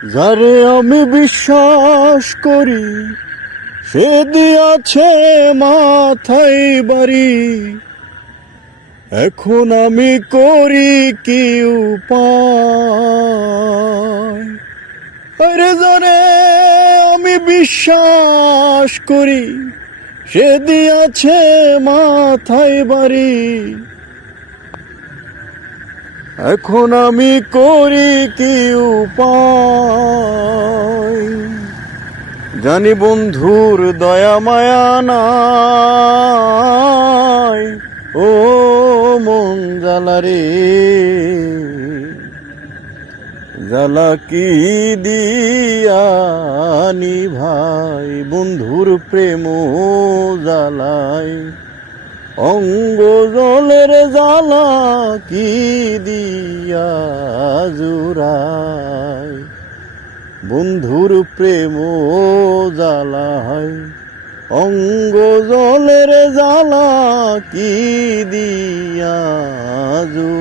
যারে আমি বিশ্বাস করি সে দিয়াছে মাথায় বাড়ি, এখন আমি করি কি উপায়। আরে যারে আমি বিশ্বাস করি সে দিয়াছে মাথায় বাড়ি, এখন আমি করি কি উপায়। জানি বন্ধুর দয়া মায়া নাই, ও মন জ্বালা রে, জ্বালা কি দিয়ানি ভাই, বন্ধুর প্রেম জ্বালাই অঙ্গ জলের জ্বালা কি দিয়া জুড়াই, বন্ধুর প্রেম জ্বালাই অঙ্গ জলের জ্বালা কি দিয়া জুড়াই।